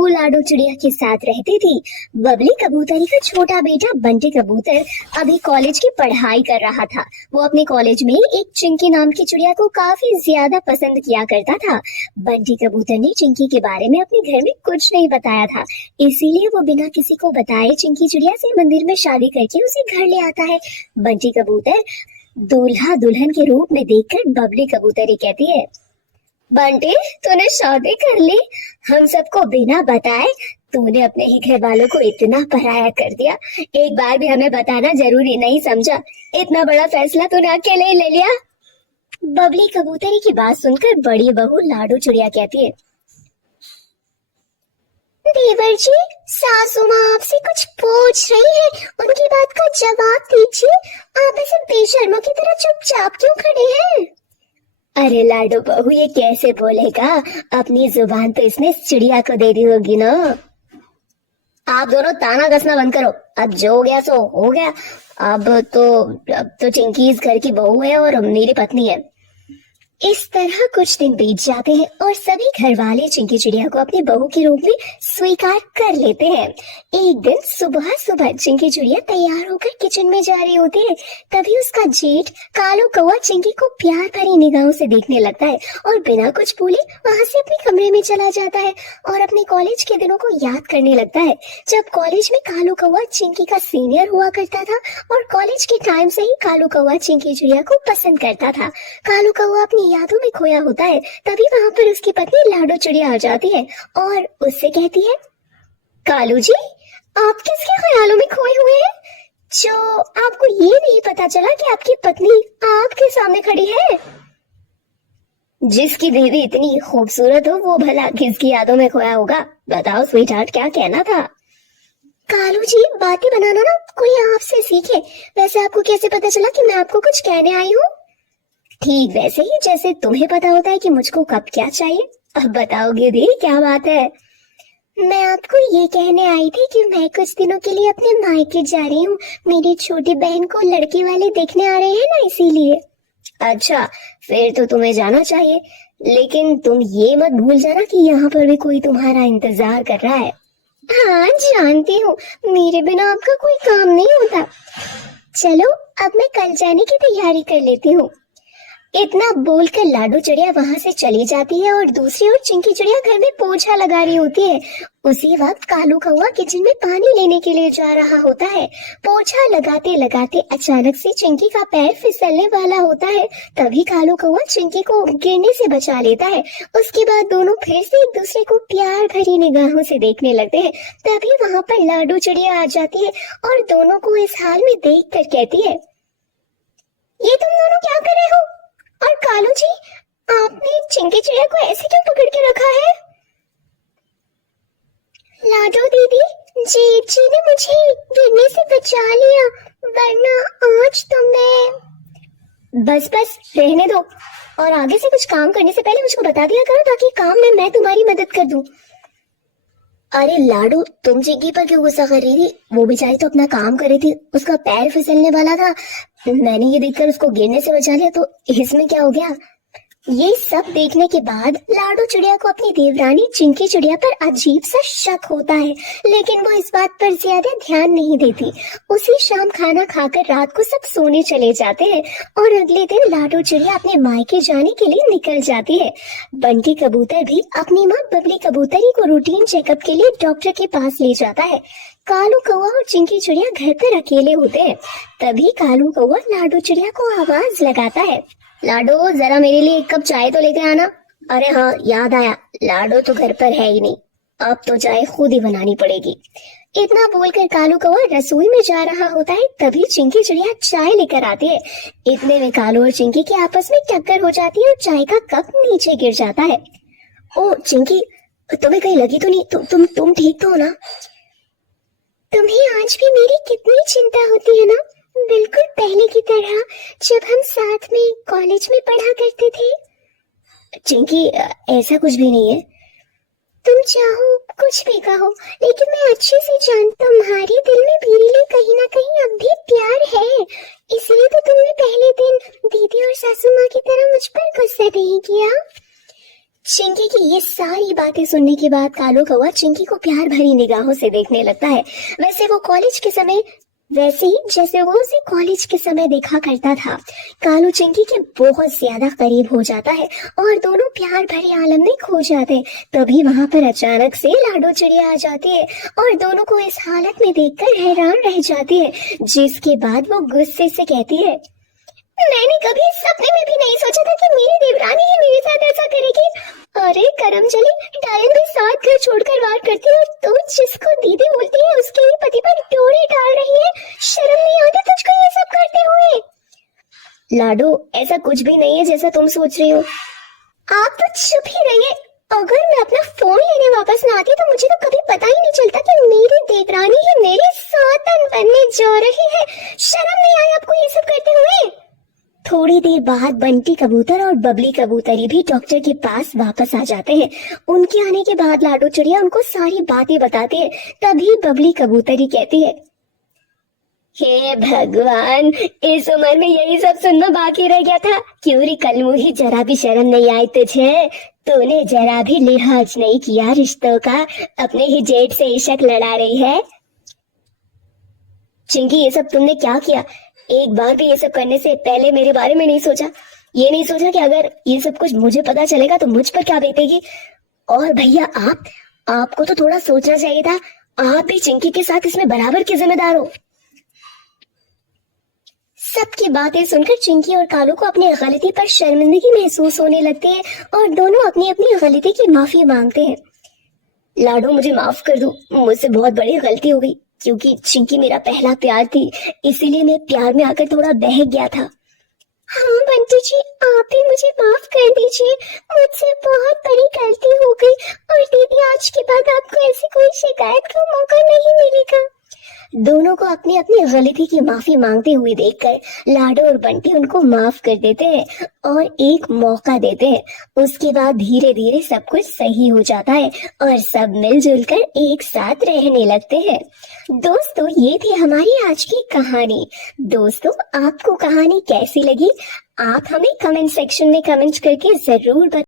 बहू लाडो चिड़िया के साथ रहती थी। बबली कबूतरी का छोटा बेटा बंटी कबूतर अभी कॉलेज की पढ़ाई कर रहा था। वो अपने कॉलेज में एक चिंकी नाम की चिड़िया को काफी ज्यादा पसंद किया करता था। बंटी कबूतर ने चिंकी के बारे में अपने घर में कुछ नहीं बताया था, इसीलिए वो बिना किसी को बताए चिंकी चिड़िया से मंदिर में शादी करके उसे घर ले आता है। बंटी कबूतर दूल्हा दुल्हन के रूप में देखकर बबली कबूतरी कहती है, बंटी तूने शादी कर ली, हम सबको बिना बताए। तूने अपने ही घर वालों को इतना पराया कर दिया, एक बार भी हमें बताना जरूरी नहीं समझा। इतना बड़ा फैसला तूने अकेले ही ले लिया। बबली कबूतरी की बात सुनकर बड़ी बहू लाडो चिड़िया कहती है, देवर जी, सासू माँ आपसे कुछ पूछ रही है, उनकी बात का जवाब दीजिए। आप ऐसे बेशर्मों की तरह चुपचाप क्यों खड़े हैं? अरे लाडो बहू, ये कैसे बोलेगा? अपनी जुबान तो इसने चिड़िया को दे दी होगी ना। आप दोनों ताना कसना बंद करो, अब जो हो गया सो हो गया। अब तो चिंकी इस घर की बहू है और मेरी पत्नी है। इस तरह कुछ दिन बीत जाते हैं और सभी घर वाले चिंकी चिड़िया को अपनी बहू के रूप में स्वीकार कर लेते हैं। एक दिन सुबह सुबह चिंकी चिड़िया तैयार होकर किचन में जा रही होती है, तभी उसका जेठ कालू कौवा चिंकी को प्यार भरी निगाहों से देखने लगता है और बिना कुछ बोले वहां से अपने कमरे में चला जाता है और अपने कॉलेज के दिनों को याद करने लगता है, जब कॉलेज में कालू कौवा चिंकी का सीनियर हुआ करता था और कॉलेज के टाइम से ही कालू कौवा चिंकी चिड़िया को पसंद करता था। कालू कौवा अपनी यादों में खोया होता है, तभी वहां पर उसकी पत्नी लाडो चिड़िया आ जाती है और उससे कहती है, कालू जी, आप किसके ख्यालों में खोए हुए हैं जो आपको ये नहीं पता चला कि आपकी पत्नी आपके सामने खड़ी है? जिसकी बीवी इतनी खूबसूरत हो वो भला किसकी यादों में खोया होगा? बताओ स्वीट हार्ट, क्या कहना था? कालू जी, बातें बनाना ना कोई आपसे सीखे। वैसे आपको कैसे पता चला कि मैं आपको कुछ कहने आई हूँ? ठीक वैसे ही जैसे तुम्हें पता होता है कि मुझको कब क्या चाहिए। अब बताओगे दी, क्या बात है? मैं आपको ये कहने आई थी कि मैं कुछ दिनों के लिए अपने मायके जा रही हूँ। मेरी छोटी बहन को लड़के वाले देखने आ रहे हैं ना, इसीलिए। अच्छा, फिर तो तुम्हें जाना चाहिए, लेकिन तुम ये मत भूल जाना कि यहाँ पर भी कोई तुम्हारा इंतजार कर रहा है। हाँ जानती हूँ, मेरे बिना आपका कोई काम नहीं होता। चलो अब मैं कल जाने की तैयारी कर लेती हूँ। इतना बोलकर लाडो चिड़िया वहां से चली जाती है और दूसरी ओर चिंकी चिड़िया घर में पोछा लगा रही होती है। उसी वक्त कालू कौवा किचन में पानी लेने के लिए जा रहा होता है। पोछा लगाते लगाते अचानक से चिंकी का पैर फिसलने वाला होता है, तभी कालू कौवा चिंकी को गिरने से बचा लेता है। उसके बाद दोनों फिर से एक दूसरे को प्यार भरी निगाहों से देखने लगते हैं। तभी वहां पर लाडो चिड़िया आ जाती है और दोनों को इस हाल में देख कर कहती है, ये तुम दोनों क्या कर रहे हो? और कालू जी, आपने चिंकी चिड़िया को ऐसे क्यों पकड़ के रखा है? लाडो दीदी, जेठ जी ने मुझे गिरने से बचा लिया, वरना आज तो मैं। बस रहने दो, और आगे से कुछ काम करने से पहले मुझको बता दिया करो ताकि काम में मैं तुम्हारी मदद कर दूं। अरे लाडो, तुम चिंकी पर क्यों गुस्सा कर रही थी? वो बेचारी तो अपना काम कर रही थी, उसका पैर फिसलने वाला था, मैंने ये देखकर उसको गिरने से बचा लिया, तो इसमें क्या हो गया? ये सब देखने के बाद लाडो चिड़िया को अपनी देवरानी चिंकी चिड़िया पर अजीब सा शक होता है, लेकिन वो इस बात पर ज्यादा ध्यान नहीं देती। उसी शाम खाना खाकर रात को सब सोने चले जाते हैं और अगले दिन लाडो चिड़िया अपने मायके जाने के लिए निकल जाती है। बंटी कबूतर भी अपनी माँ बबली कबूतरी को रूटीन चेकअप के लिए डॉक्टर के पास ले जाता है। कालू कौवा और चिंकी चिड़िया घर पर अकेले होते हैं। तभी कालू कौवा लाडो चिड़िया को आवाज लगाता है, लाडो जरा मेरे लिए एक कप चाय तो लेके आना। अरे हाँ, याद आया, लाडो तो घर पर है ही नहीं, अब तो चाय खुद ही बनानी पड़ेगी। इतना बोलकर कालू कौवा रसोई में जा रहा होता है, तभी चिंकी चिड़िया चाय लेकर आती है। इतने में कालू और चिंकी की आपस में टक्कर हो जाती है और चाय का कप नीचे गिर जाता है। ओ चिंकी, तुम्हें कहीं लगी तो नहीं? तुम ठीक तो हो ना? तुम्हें आज भी मेरी कितनी चिंता होती है ना, बिल्कुल पहले की तरह जब हम साथ में कॉलेज में पढ़ा करते थे। चिंकी, ऐसा कुछ भी नहीं है। तुम चाहो कुछ भी कहो, लेकिन मैं अच्छे से जानता हूँ तुम्हारे दिल में मेरे लिए कहीं ना कहीं अब भी प्यार है, इसलिए तो तुमने पहले दिन दीदी और सासू माँ की तरह मुझ पर गुस्सा नहीं किया। चिंकी की ये सारी बातें सुनने के बाद कालू कौवा चिंकी को प्यार भरी निगाहों से देखने लगता है। वैसे वो कॉलेज के समय वैसे ही जैसे वो उसे कॉलेज के समय देखा करता था। कालू चिंकी के बहुत ज्यादा करीब हो जाता है और दोनों प्यार भरे आलम में खो जाते हैं। तभी वहां पर अचानक से लाडो चिड़िया आ जाती है और दोनों को इस हालत में देखकर हैरान रह जाती है, जिसके बाद वो गुस्से से कहती है, मैंने कभी सपने में भी नहीं सोचा था कि मेरी देवरानी ही मेरे साथ ऐसा करेगी। अरे करम चली, डायन भी साथ घर छोड़कर वार करती है और तुम जिसको दीदी बोलती है उसके ही पति पर डोरे डाल रही है। शर्म नहीं आती तुझको ये सब करते हुए? लाडो, ऐसा कुछ भी नहीं है जैसा तुम सोच रही हो। आप तो चुप ही रहिए। अगर मैं अपना फोन लेने वापस ना आती तो मुझे तो कभी पता ही नहीं चलता कि मेरी देवरानी ही मेरी सौतन बनने जा रही है। शर्म नहीं आई आपको ये सब करते हुए? थोड़ी देर बाद बंटी कबूतर और बबली कबूतरी भी डॉक्टर के पास वापस आ जाते हैं। उनके आने के बाद लाडो चिड़िया उनको सारी बातें बताते हैं। तभी बबली कबूतरी कहती है, हे भगवान, इस उम्र में यही सब सुनना बाकी रह गया था। क्यों रे कलमुही, जरा भी शर्म नहीं आई तुझे? तूने जरा भी लिहाज नहीं किया रिश्तों का, अपने ही जेठ से इश्क लड़ा रही है। चिंकी, ये सब तुमने क्या किया? एक बार भी ये सब करने से पहले मेरे बारे में नहीं सोचा? ये नहीं सोचा कि अगर ये सब कुछ मुझे पता चलेगा तो मुझ पर क्या बीतेगी? और भैया आपको तो थोड़ा सोचना चाहिए था। आप भी चिंकी के साथ इसमें बराबर के जिम्मेदार हो। सबकी बातें सुनकर चिंकी और कालू को अपनी गलती पर शर्मिंदगी महसूस होने लगती है और दोनों अपनी अपनी गलती की माफी मांगते हैं। लाडो, मुझे माफ कर दो, मुझसे बहुत बड़ी गलती हो गई। क्योंकि चिंकी मेरा पहला प्यार थी, इसीलिए मैं प्यार में आकर थोड़ा बहक गया था। हाँ बंटी जी, आप भी मुझे माफ कर दीजिए। मुझसे बहुत बड़ी गलती हो गई और दीदी आज के बाद आपको ऐसी कोई शिकायत का मौका नहीं मिलेगा। दोनों को अपनी अपनी गलती की माफी मांगते हुए देखकर लाडो और बंटी उनको माफ कर देते हैं और एक मौका देते हैं। उसके बाद धीरे धीरे सब कुछ सही हो जाता है और सब मिलजुल कर एक साथ रहने लगते हैं। दोस्तों, ये थी हमारी आज की कहानी। दोस्तों, आपको कहानी कैसी लगी? आप हमें कमेंट सेक्शन में कमेंट करके जरूर बताएं।